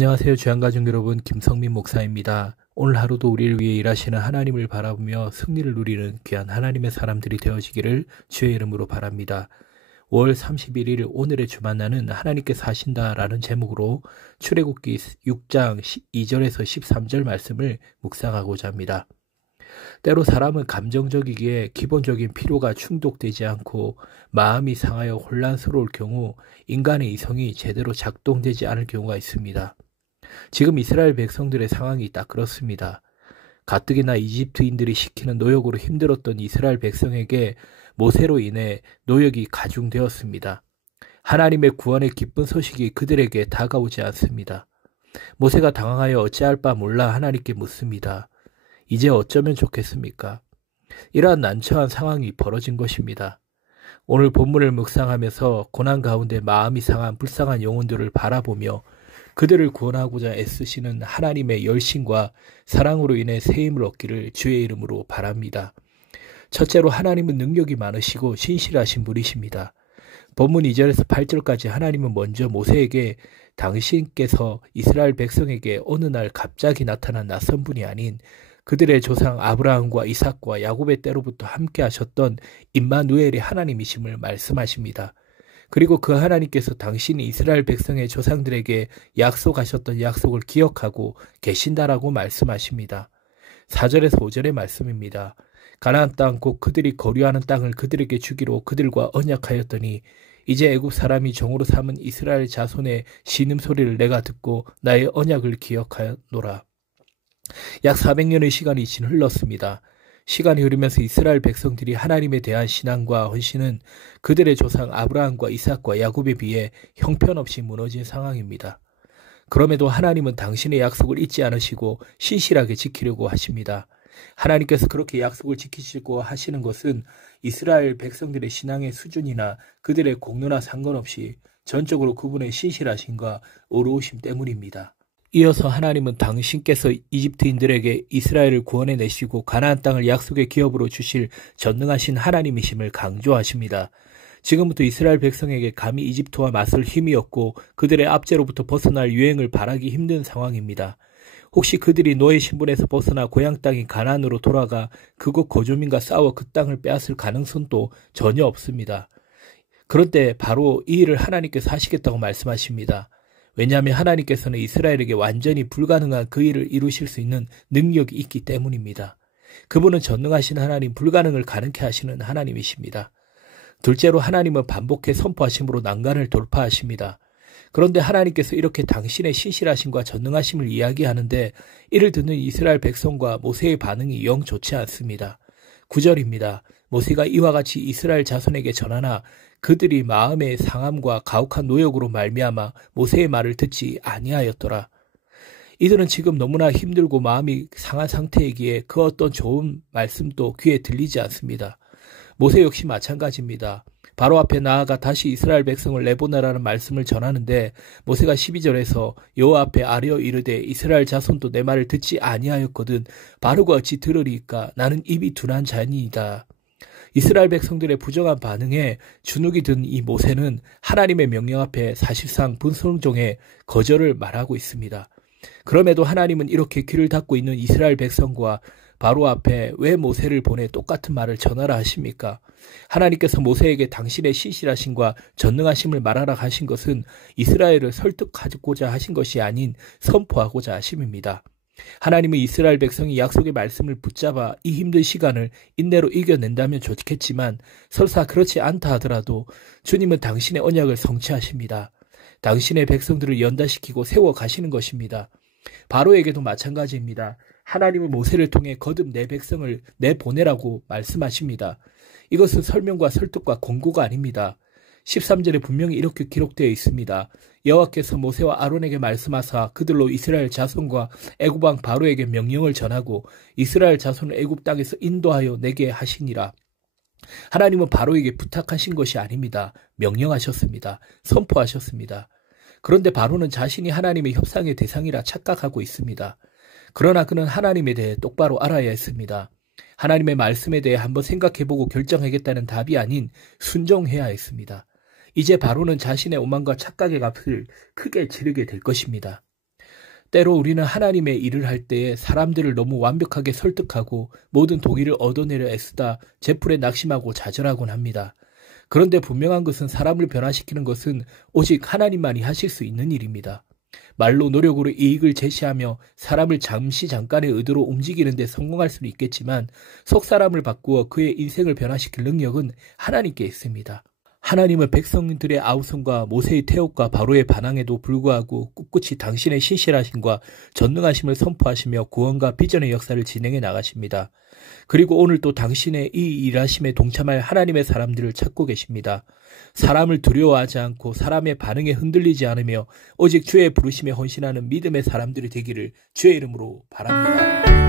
안녕하세요. 주양가족 여러분, 김성민 목사입니다. 오늘 하루도 우리를 위해 일하시는 하나님을 바라보며 승리를 누리는 귀한 하나님의 사람들이 되어지기를 주의 이름으로 바랍니다. 5월 31일 오늘의 주만나는 하나님께서 하신다라는 제목으로 출애굽기 6장 2절에서 13절 말씀을 묵상하고자 합니다. 때로 사람은 감정적이기에 기본적인 필요가 충족되지 않고 마음이 상하여 혼란스러울 경우 인간의 이성이 제대로 작동되지 않을 경우가 있습니다. 지금 이스라엘 백성들의 상황이 딱 그렇습니다. 가뜩이나 이집트인들이 시키는 노역으로 힘들었던 이스라엘 백성에게 모세로 인해 노역이 가중되었습니다. 하나님의 구원의 기쁜 소식이 그들에게 다가오지 않습니다. 모세가 당황하여 어찌할 바 몰라 하나님께 묻습니다. 이제 어쩌면 좋겠습니까? 이러한 난처한 상황이 벌어진 것입니다. 오늘 본문을 묵상하면서 고난 가운데 마음이 상한 불쌍한 영혼들을 바라보며 그들을 구원하고자 애쓰시는 하나님의 열심과 사랑으로 인해 새 힘을 얻기를 주의 이름으로 바랍니다. 첫째로 하나님은 능력이 많으시고 신실하신 분이십니다. 본문 2절에서 8절까지 하나님은 먼저 모세에게 당신께서 이스라엘 백성에게 어느 날 갑자기 나타난 낯선 분이 아닌 그들의 조상 아브라함과 이삭과 야곱의 때로부터 함께 하셨던 임마누엘의 하나님이심을 말씀하십니다. 그리고 그 하나님께서 당신이 이스라엘 백성의 조상들에게 약속하셨던 약속을 기억하고 계신다라고 말씀하십니다. 4절에서 5절의 말씀입니다. 가나안 땅 곧 그들이 거류하는 땅을 그들에게 주기로 그들과 언약하였더니 이제 애굽 사람이 종으로 삼은 이스라엘 자손의 신음소리를 내가 듣고 나의 언약을 기억하노라. 약 400년의 시간이 흘렀습니다. 시간이 흐르면서 이스라엘 백성들이 하나님에 대한 신앙과 헌신은 그들의 조상 아브라함과 이삭과 야곱에 비해 형편없이 무너진 상황입니다. 그럼에도 하나님은 당신의 약속을 잊지 않으시고 신실하게 지키려고 하십니다. 하나님께서 그렇게 약속을 지키시고 하시는 것은 이스라엘 백성들의 신앙의 수준이나 그들의 공로나 상관없이 전적으로 그분의 신실하심과 의로우심 때문입니다. 이어서 하나님은 당신께서 이집트인들에게 이스라엘을 구원해내시고 가나안 땅을 약속의 기업으로 주실 전능하신 하나님이심을 강조하십니다. 지금부터 이스라엘 백성에게 감히 이집트와 맞설 힘이 없고 그들의 압제로부터 벗어날 유행을 바라기 힘든 상황입니다. 혹시 그들이 노예 신분에서 벗어나 고향 땅인 가나안으로 돌아가 그곳 거주민과 싸워 그 땅을 빼앗을 가능성도 전혀 없습니다. 그런데 바로 이 일을 하나님께서 하시겠다고 말씀하십니다. 왜냐하면 하나님께서는 이스라엘에게 완전히 불가능한 그 일을 이루실 수 있는 능력이 있기 때문입니다. 그분은 전능하신 하나님, 불가능을 가능케 하시는 하나님이십니다. 둘째로 하나님은 반복해 선포하심으로 난간을 돌파하십니다. 그런데 하나님께서 이렇게 당신의 신실하심과 전능하심을 이야기하는데 이를 듣는 이스라엘 백성과 모세의 반응이 영 좋지 않습니다. 9절입니다. 모세가 이와 같이 이스라엘 자손에게 전하나 그들이 마음의 상함과 가혹한 노역으로 말미암아 모세의 말을 듣지 아니하였더라. 이들은 지금 너무나 힘들고 마음이 상한 상태이기에 그 어떤 좋은 말씀도 귀에 들리지 않습니다. 모세 역시 마찬가지입니다. 바로 앞에 나아가 다시 이스라엘 백성을 내보내라는 말씀을 전하는데 모세가 12절에서 여호와 앞에 아뢰어 이르되 이스라엘 자손도 내 말을 듣지 아니하였거든 바르고 어찌 들으리까 나는 입이 둔한 자니이다. 이스라엘 백성들의 부정한 반응에 주눅이 든 이 모세는 하나님의 명령 앞에 사실상 불순종의 거절을 말하고 있습니다. 그럼에도 하나님은 이렇게 귀를 닫고 있는 이스라엘 백성과 바로 앞에 왜 모세를 보내 똑같은 말을 전하라 하십니까? 하나님께서 모세에게 당신의 신실하심과 전능하심을 말하라 하신 것은 이스라엘을 설득하고자 하신 것이 아닌 선포하고자 하심입니다. 하나님은 이스라엘 백성이 약속의 말씀을 붙잡아 이 힘든 시간을 인내로 이겨낸다면 좋겠지만 설사 그렇지 않다 하더라도 주님은 당신의 언약을 성취하십니다. 당신의 백성들을 연단시키고 세워 가시는 것입니다. 바로에게도 마찬가지입니다. 하나님은 모세를 통해 거듭 내 백성을 내보내라고 말씀하십니다. 이것은 설명과 설득과 권고가 아닙니다. 13절에 분명히 이렇게 기록되어 있습니다. 여호와께서 모세와 아론에게 말씀하사 그들로 이스라엘 자손과 애굽 왕 바로에게 명령을 전하고 이스라엘 자손을 애굽 땅에서 인도하여 내게 하시니라. 하나님은 바로에게 부탁하신 것이 아닙니다. 명령하셨습니다. 선포하셨습니다. 그런데 바로는 자신이 하나님의 협상의 대상이라 착각하고 있습니다. 그러나 그는 하나님에 대해 똑바로 알아야 했습니다. 하나님의 말씀에 대해 한번 생각해보고 결정하겠다는 답이 아닌 순종해야 했습니다. 이제 바로는 자신의 오만과 착각의 값을 크게 치르게 될 것입니다. 때로 우리는 하나님의 일을 할 때에 사람들을 너무 완벽하게 설득하고 모든 동의를 얻어내려 애쓰다 제풀에 낙심하고 좌절하곤 합니다. 그런데 분명한 것은 사람을 변화시키는 것은 오직 하나님만이 하실 수 있는 일입니다. 말로 노력으로 이익을 제시하며 사람을 잠깐의 의도로 움직이는 데 성공할 수는 있겠지만 속 사람을 바꾸어 그의 인생을 변화시킬 능력은 하나님께 있습니다. 하나님은 백성들의 아우성과 모세의 태옥과 바로의 반항에도 불구하고 꿋꿋이 당신의 신실하심과 전능하심을 선포하시며 구원과 비전의 역사를 진행해 나가십니다. 그리고 오늘 또 당신의 이 일하심에 동참할 하나님의 사람들을 찾고 계십니다. 사람을 두려워하지 않고 사람의 반응에 흔들리지 않으며 오직 주의 부르심에 헌신하는 믿음의 사람들이 되기를 주의 이름으로 바랍니다.